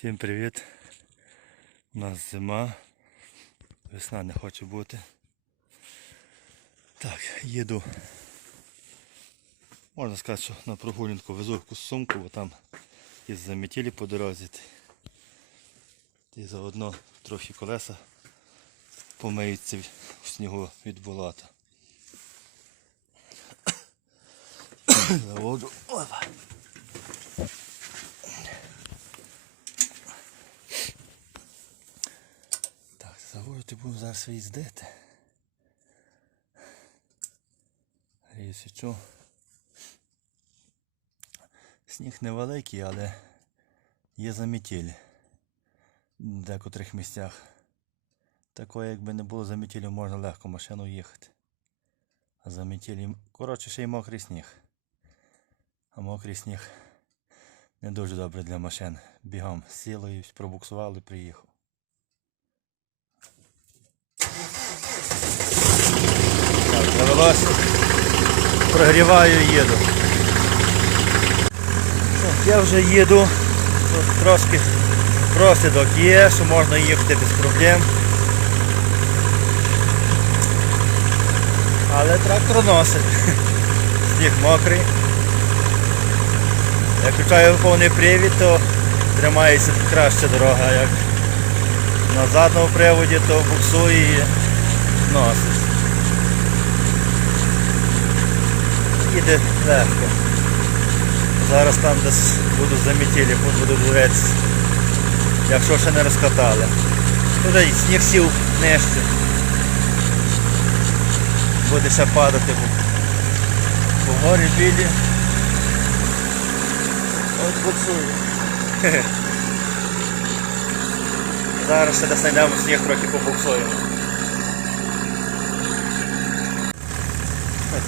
Всім привіт. У нас зима. Весна не хоче бути. Так, їду. Можна сказати, що на прогулянку везу якусь сумку, бо там із заметілі по дорозі. І заодно трохи колеса помиються в снігу від болота. Заводжу. Опа. Так, заводити буду зараз їздити. Рісічу. Сніг невеликий, але є замітіль в декотрих місцях. Такої, якби не було замітілі, можна легко машину їхати. А замітілі, коротше, ще й мокрий сніг. А мокрий сніг не дуже добре для машин. Бігом сіло і пробуксував і приїхав. Так. Прогріваю і їду. Я вже їду. Тут трошки просідок є, що можна їхати без проблем. Але трактор носить. Сніг мокрий. Як включаю повний привід, то тримається краще дорога, а як на задному приводі, то буксує і носить. Їде легко. Зараз там десь буду замітілі, буду дивитися. Якщо ще не розкатали. І сніг сів нижче. Буде ще падати по горі білі. От буксує. Зараз ще десь знайдемо сніг трохи побуксуємо.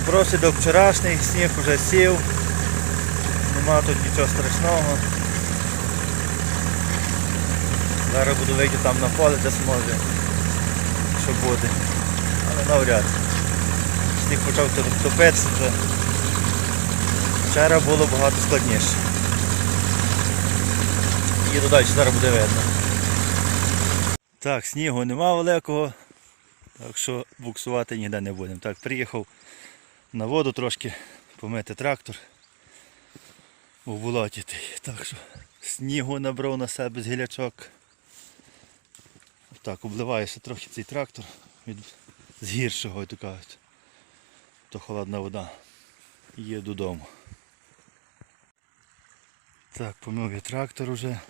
Просідок вчорашній, сніг вже сів. Нема тут нічого страшного. Зараз буду вийти там на поле, де зможе, що буде. Але навряд. Сніг почав топ- топитися вже. Вчора було багато складніше. Їду далі, зараз буде видно. Так, снігу нема великого, так що буксувати ніде не будемо. Так, приїхав на воду трошки помити трактор у. Так що снігу набрав на себе з гілячок. Так, обливаю ще трохи цей трактор від з гіршого, як то кажуть. То холодна вода. Їду додому. Так, помив я трактор уже.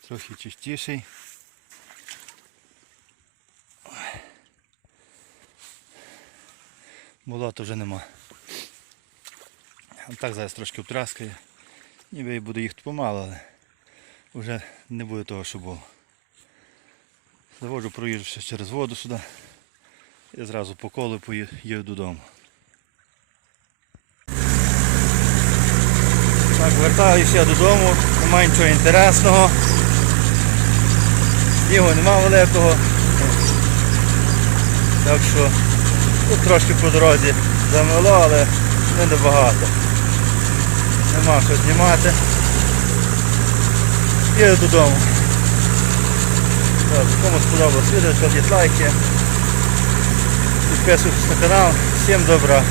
Трохи чистіший. Болота вже нема. Так зараз трошки втраскає. Ніби і буду їхати помало, але вже не буде того, що було. Заводжу, проїжджу ще через воду сюди. І зразу по колу поїду додому. Так, вертаюся додому, немає нічого інтересного. Снігу нема великого. Так що тут трошки по дорозі замело, але не небагато. Нема що знімати. Їду додому. Так, кому сподобалось відео, ставте лайки. Підписуйтесь на канал. Всім добра.